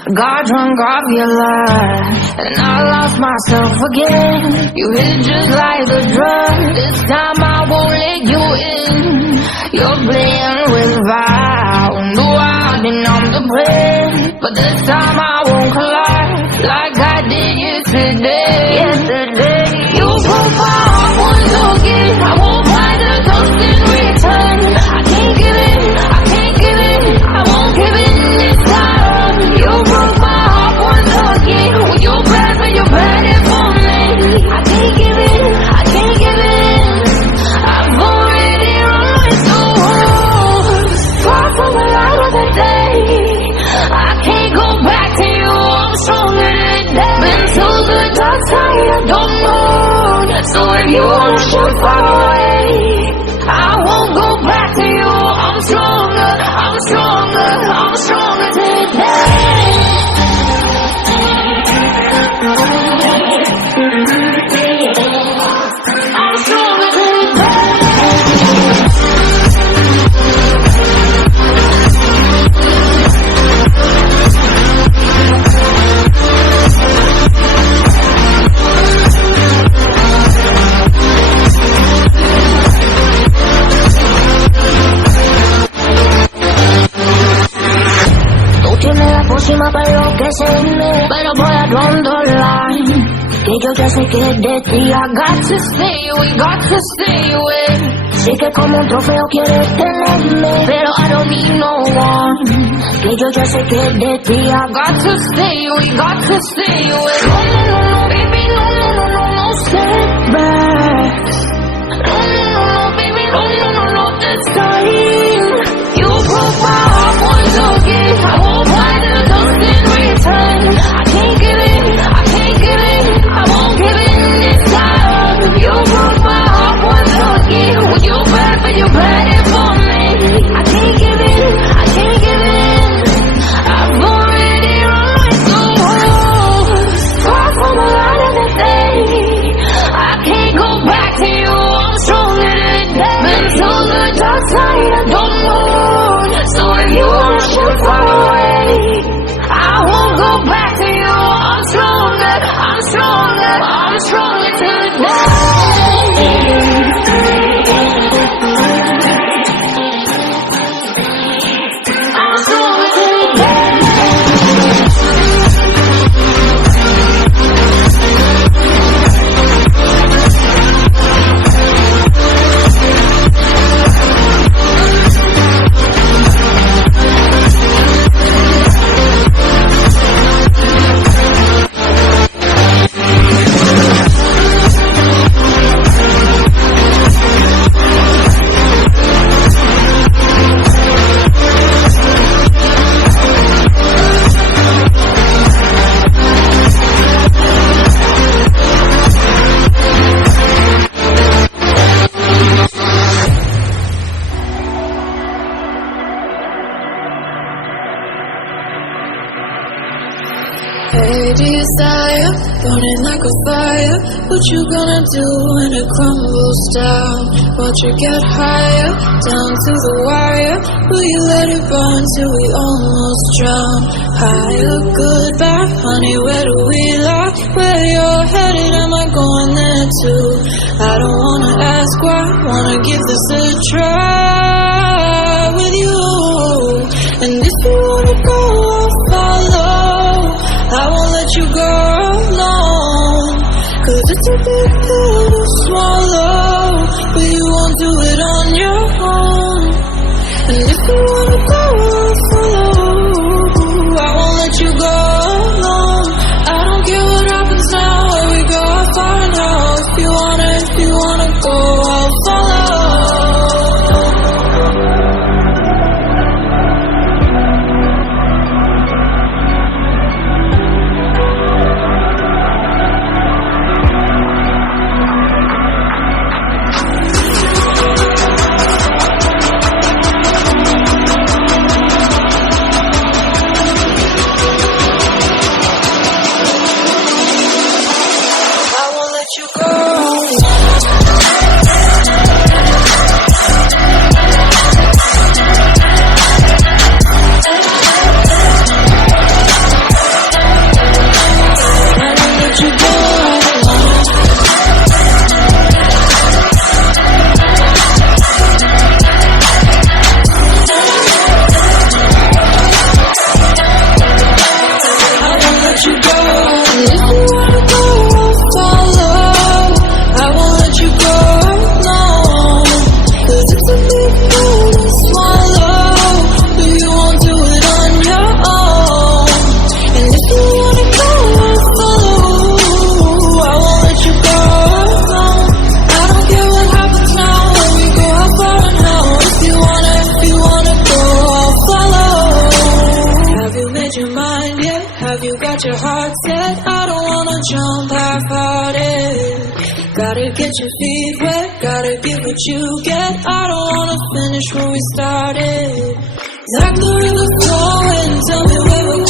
Got drunk off your lies, and I lost myself again. You hit just like a drug. This time I won't let you in. You're playing with fire. No, I've been on the brink, but this time I won't collide like I did yesterday. You broke my heart once again. I won't find the ghost in return. I can't give in, I can't give in, I won't give in this time. You broke my heart once again. Well, you're bad, but you're bad it for me. I can't give in, I can't give in. I've already run with the wolves. Far from the light of the day. I can't go back to you, I'm stronger today. Been to the dark side, I don't know. So if you wanna shoot far away, I won't go back to you. I'm stronger, I'm stronger, I'm stronger today. I'm stronger today. Próxima para enloquecerme, pero voy a line. Que yo ya sé que de ti I got to stay away, got to stay away. Sé que como un trofeo quieres tenerme, pero I don't need no one. Que yo ya sé que de ti I got to stay away, got to stay away. No, no, no, no, baby, no, no, no, no, no setbacks. No, no, no, no, baby, no, no, no, no, this time. You broke my heart once again. I won't find the ghost in return. I can't give in, I can't give in, I won't give in this time. You broke my heart once again. Well, you're bad, but you're bad it for me. I can't give in, I can't give in. I've already run with the wolves. Far from the light of the day. I can't go back to you, I'm stronger today. Been to the dark side, I don't know. So if you wanna shoot far away, I won't go back to you. I'm stronger, I'm stronger, I'm stronger today. I'm stronger today. Hey desire, burning like a fire. What you gonna do when it crumbles down? Watch it get higher, down to the wire. Will you let it burn till we almost drown? Higher, goodbye, honey, where do we lie? Where you're headed, am I going there too? I don't wanna ask why, wanna give this a try with you. And if you wanna go, I'll follow. I won't let you go alone, 'cause it's a big pill to swallow, but you won't do it on your own. And if you wanna go, I'll follow. I won't let you go alone. I don't care what happens now, where we go, I'll find out. If you wanna go, I'll follow. yet? Have you got your heart set? I don't wanna jump half-hearted. Gotta get your feet wet, gotta give what you get. I don't wanna finish where we started. Like the river flowing, tell me where we're